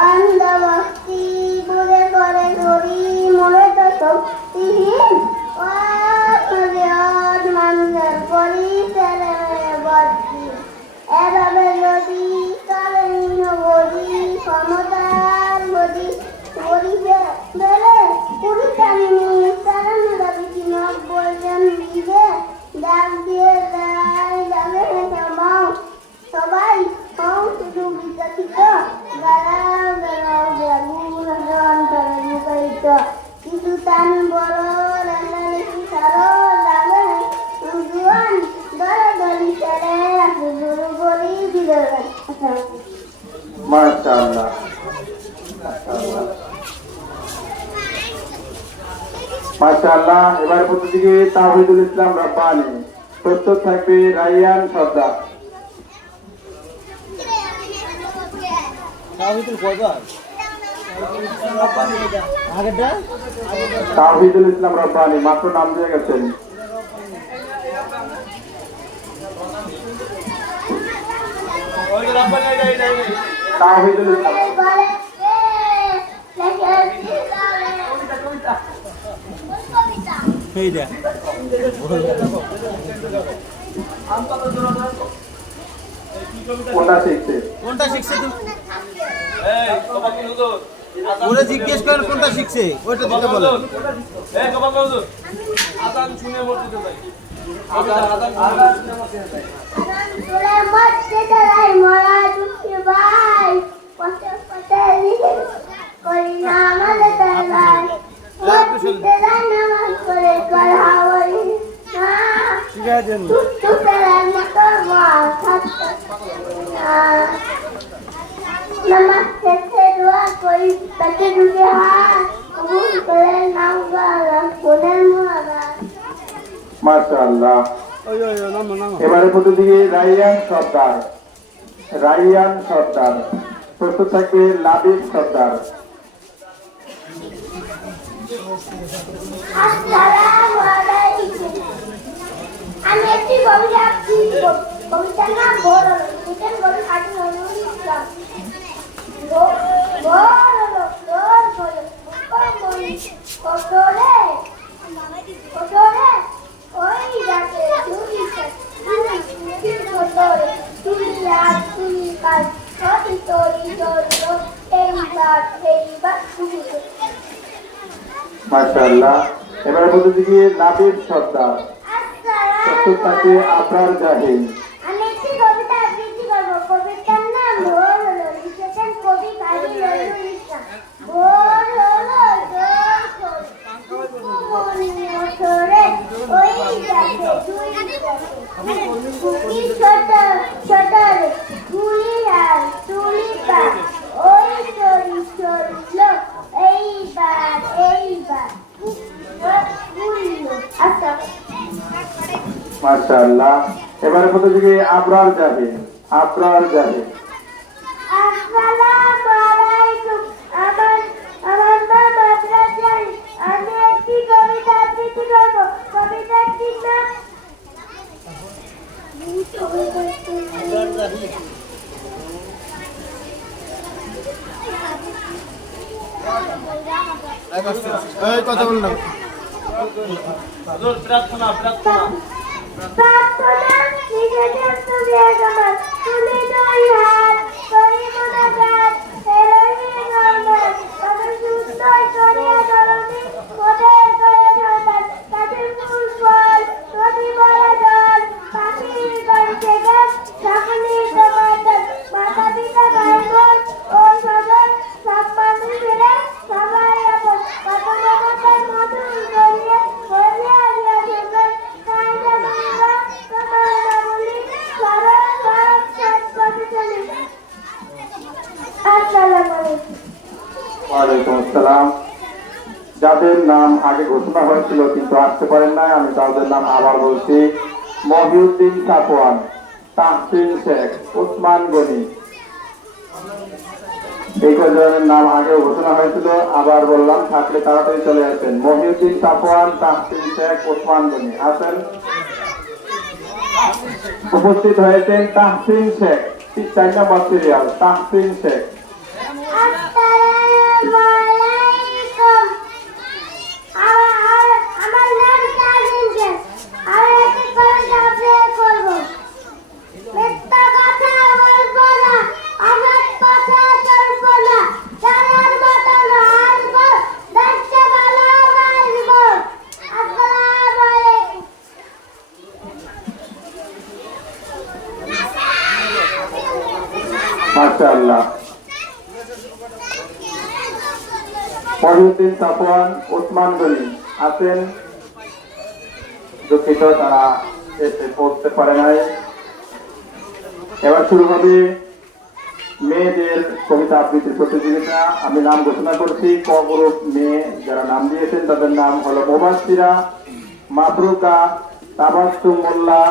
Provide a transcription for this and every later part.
অন্ধভক্তি বুড়ে করে ধরি মনে তো শক্তিহীন মন্দির করি ছেলে বর্তি এভাবে যদি কালীন বলি ক্ষমতার বলি বলিবে বেড়ে পুরুষামিনী চারণ রবি 90 জন দিবে ডাক দিয়ে যাবে সবাই হও শুধু বিকশিত কিন্তু তান বড় রান্নালেখি সারো যাবে জুয়ান দলি ছেড়ে গুরু বলি বিজয়। মাশাআল্লাহ মাশাআল্লাহ। এবার প্রতিদিকে তাওহীদুল ইসলাম রব্বানী, প্রস্তুত থাকবে রাইয়ান সর্দার। তাওহীদুল ইসলাম রব্বানী মাত্র নাম দিয়ে গেছেন। তাওহীদুল ইসলাম কোনটা শিখছে ওরা জিজ্ঞেস করেন কোনটা শিখছে ওইটা দিতে বলেন। আজান শুনে মসজিদে যাই। Namaste dua koi baca dulu ha kabul kare naam galam kunen muara. মাশাআল্লাহ। এবারে প্রতিদিকে রাইয়ান সর্দার, রাইয়ান সর্দার, প্রস্তুত থাকবে লাবিব সর্দার। আসসালামু আলাইকুম। আমি একটি কবিতা লিখব। কবিতার নাম বড় লিখেন বলে কাটি নজরুল ইসলাম। মাশাআল্লাহ। এবারে প্রতিদিকে লাবিব সর্দার, প্রস্তুত থাকবে আবরার জাহিদ। আমি একটি কবিতা আবৃত্তি করব। কবিতার নাম ভোর হলো লিখেছেন কবি কাজী নজরুল ইসলাম। ভোর হলো জোরে ওই যাচ্ছে দুই ছোট ছোট গুলিরাল তুলিপা ওই চড়ি চড়ল এইবার গুললো। আচ্ছা মাশাআল্লাহ। এবারে প্রতিদিকে আবরার জাহিদ, আবরার জাহিদ। আসসালামু আলাইকুম। আমার নাম আবরার জাহিদ। আমি একটি কবিতা আবৃত্তি করব। কবিতাটির নাম কথা বললাম প্রার্থনা প্রার্থনা প্রার্থনা লিখেছেন তুমি আমার তুলে দুই হাত করি মনাগাত এরই গঙ্গার কত সুন্দর করিয়া ধরণী কোটের করে ঝোটার কাছে ফুল ফল নদী বলে জল পাখির গড়ছে গাছ সকলের টমাটার মাতা পিতা ভাই বোন ও সদর সব মানুষেরা সবাই আপন কত মমতার মধুর করিয়া হইয়া দিয়া সুন্দর তাই না বাবা তোমার না বলি সরল সরল সৎ পথে চলি। আসসালামু আলাইকুম। ওয়ালাইকুম আসসালাম। যাদের নাম আগে ঘোষণা হয়েছিল কিন্তু আসতে পারেন নাই, আমি তাদের নাম আবার বলছি। মহিউদ্দিন সাফওয়ান, তাহসিন শেখ, ওসমান গনি, এই কয়েকজনের নাম আগে ঘোষণা হয়েছিল, আবার বললাম, থাকলে তাড়াতাড়ি চলে আসেন। মহিউদ্দিন সাফওয়ান, তাহসিন শেখ, ওসমান গনি আসেন। উপস্থিত হয়েছেন তাহসিন শেখ, 4 নম্বর সিরিয়াল তাহসিন শেখ। আসসালামু আলাইকুম। আমার নাম তাজিম শেখ। আমি একটি কবিতা আবৃত্তি করব। মিথ্যা কথা বলবো না, আমার কথা চলবো না, জানার মতন হাসবো, দেখতে ভালো বাসবো। আসসালামু আলাইকুম। মাশাআল্লাহ। মহিউদ্দিন সাফওয়ান, ওসমান গনি আছেন, দুঃখিত তারা এসে পড়তে পারে নাই। এবার শুরু হবে মেয়েদের কবিতা আবৃত্তির প্রতিযোগিতা। আমি নাম ঘোষণা করছি। ক গ্রুপ মেয়ে যারা নাম দিয়েছেন তাদের নাম হলো মুবাশশিরা, মাবরুকা, তাবাসসুম মোল্লা,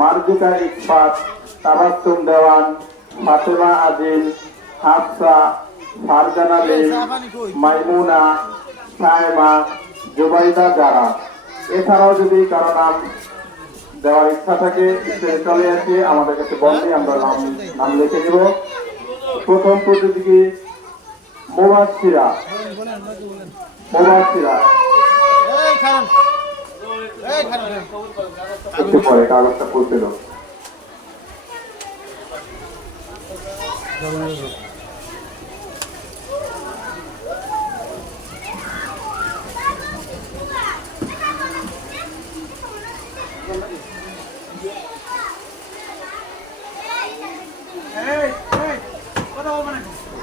মারজুকা ইকফাত, তাবাসসুম দেওয়ান, ফাতেমা আজিম, হাফসা, ফারজানা লিম, মাইমুনা, সায়মা, জুবাইদা জারা। এছাড়াও যদি কারো নাম দেওয়ার ইচ্ছা থাকে স্টেজে চলে আসে আমাদের কাছে বললে আমরা নাম লিখে দেব। প্রথম প্রতিযোগী মুবাশশিরা। মুবাশশিরা এই খান এই খান একটু পরে কাগজটা পড়তে দাও।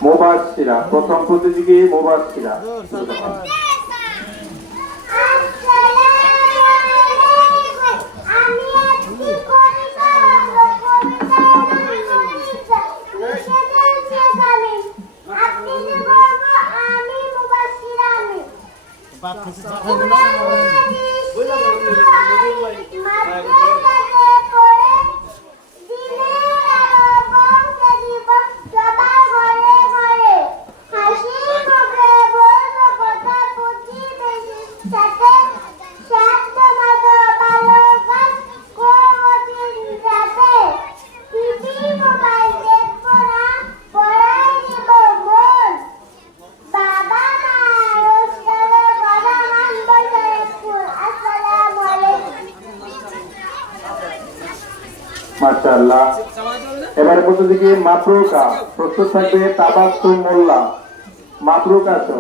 মুবাশশিরা, প্রথম প্রতিযোগী মুবাশশিরা। আমি একটি কবিতা আপনি যে বলবো আমি মুবাশশিরা আমি। মাশাআল্লাহ। এবারে প্রতিযোগী মাবরুকা, প্রস্তুত থাকবে তাবাসসুম মোল্লা। মাবরুকা তো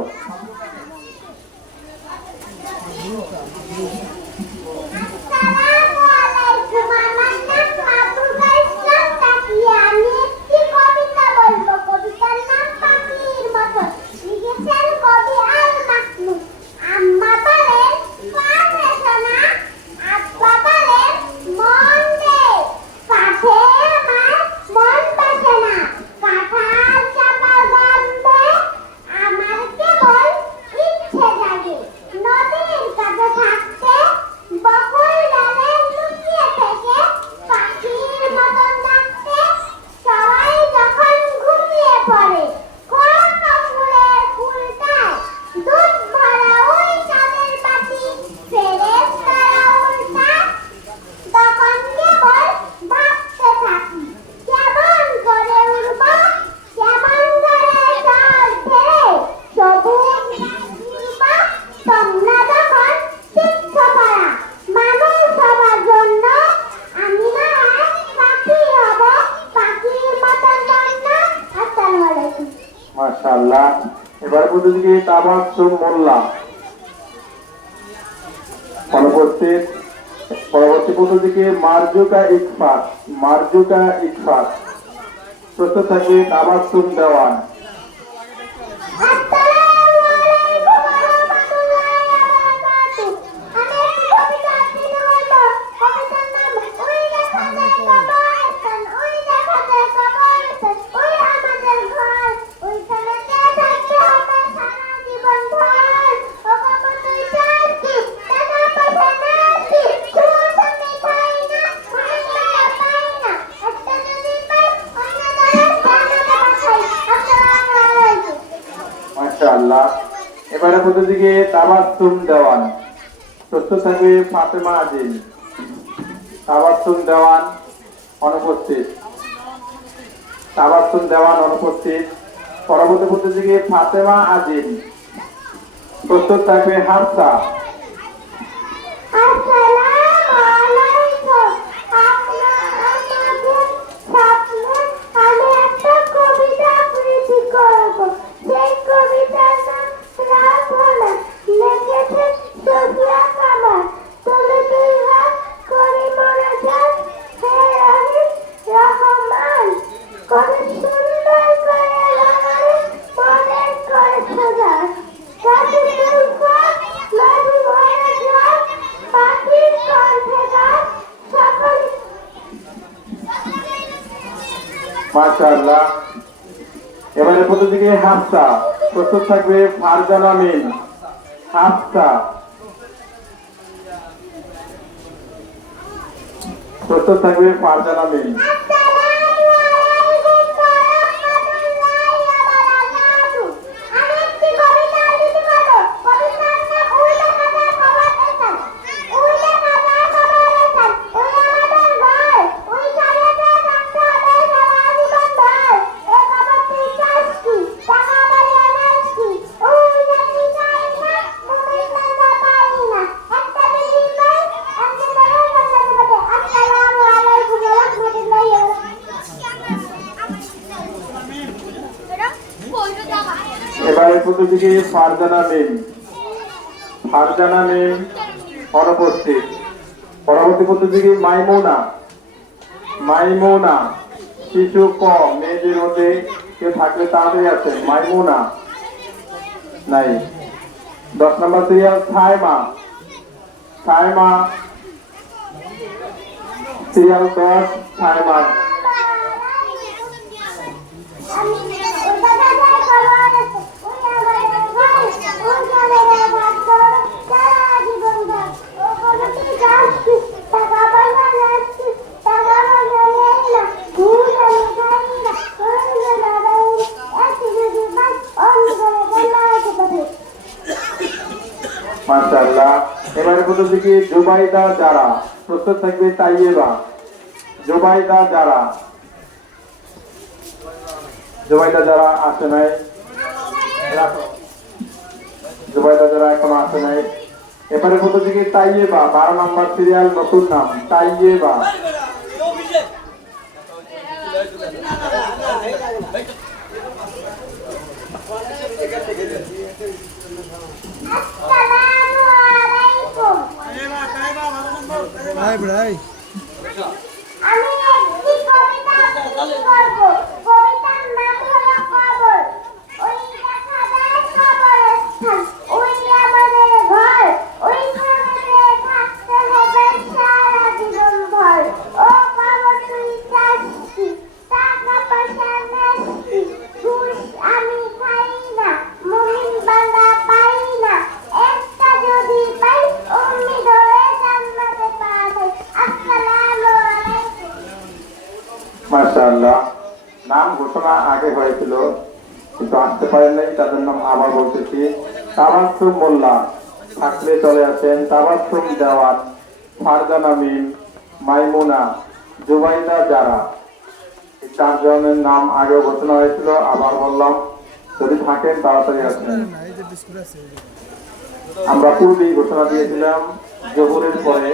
মাশাআল্লাহ। এবারে প্রতিযোগী তাবাসসুম মোল্লা। পরবর্তী প্রতিযোগী মারজুকা ইকফাত। মারজুকা ইকফাত, প্রস্তুত থাকবে তাবাসসুম দেওয়ান। মাশাআল্লাহ। এবারে প্রতিযোগী তাবাসসুম দেওয়ান, প্রস্তুত থাকবে ফাতেমা আজিম। তাবাসসুম দেওয়ান অনুপস্থিত। তাবাসসুম দেওয়ান অনুপস্থিত। পরবর্তী প্রতিযোগী ফাতেমা আজিম। প্রস্তুত থাকবে হাফসা। আসসালামু আলাইকুম। আপনাদের সামনে আমি একটা কবিতা আবৃত্তি করব। সেই কবিতার নাম রাধনা। লিখেছে সুফিয়া কামাল। তুলে দুই হাত করে মরে যান হে রহিম রহমান। করে সুন্দর করে রঙারে মনের করে সোজা। কাছে তুলসা নদী ভরে যায় পাখির কণ্ঠে গান সকল। মাশাআল্লাহ। এবারে প্রতিযোগী হাফসা। প্রস্তুত থাকবে ফারজানা মিম। হাফসা প্রস্তুত থাকবে ফারজানা মিম। এবারে প্রতিযোগী ফারজানা মিম। ফারজানা মিম অনুপস্থিত। পরবর্তী প্রতিযোগী মাইমুনা। মাইমুনা শিশু ক। মেয়েদের মধ্যে কেউ থাকলে তাড়াতাড়ি আছেন। মাইমুনা নাই। 10 নম্বর সিরিয়াল সাইমা। সাইমা সিরিয়াল 10 সাইমা। মাশাআল্লাহ। এবারে প্রতিযোগী জুবাইদা জারা। প্রস্তুত থাকবে তাইয়েবা। জুবাইদা জারা। জুবাইদা যারা আসে নাই রাখো। জুবাইদা যারা এখনো আসে নাই। এবারে প্রতিযোগী তাইয়েবা। 12 নম্বর সিরিয়াল নতুন নাম তাইয়েবা। আসসালামু আলাইকুম। ভাই ভাই আমি একটি কবিতা আবৃত্তি করব। কবিতার নাম হলো কবর। ওই দেখা যায় কবরস্থান, ওই আমাদের ঘর, ওইখানে থাকতে হবে সারা জীবন ভর। ও কবর তুই চাচ্ছি, টাকা পয়সা নেচ্ছি, ঘুষ আমি খাই না, মুমিন বান্দা পাই না, একটা যদি পাই অমনি ধরে জান্নাতে পাঠাই। আসসালামু আলাইকুম। মাশাআল্লাহ। নাম ঘোষণা আগে হয়েছিল কিন্তু আসতে পারেন নাই, তাদের নাম আবার বলতেছি। তাবাসসুম মোল্লা থাকলে চলে আসেন। তাবাসসুম দেওয়ান, ফারজানা মিম, মাইমুনা, জুবাইদা জারা। এই 4 জনের নাম আগে ঘোষণা হয়েছিল, আবার বললাম যদি থাকেন তাড়াতাড়ি আসেন। এই যে বিস্কুট আছে আমরা পূর্বেই ঘোষণা দিয়েছিলাম জোহরের পরে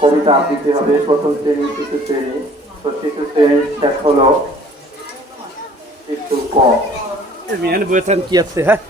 কবিতা আবৃত্তি হবে। প্রথম শ্রেণী শিশু শ্রেণী। তো শিশু শ্রেণী শেষ হলো শিশু ক। মেন বইতেন কি আছে হ্যাঁ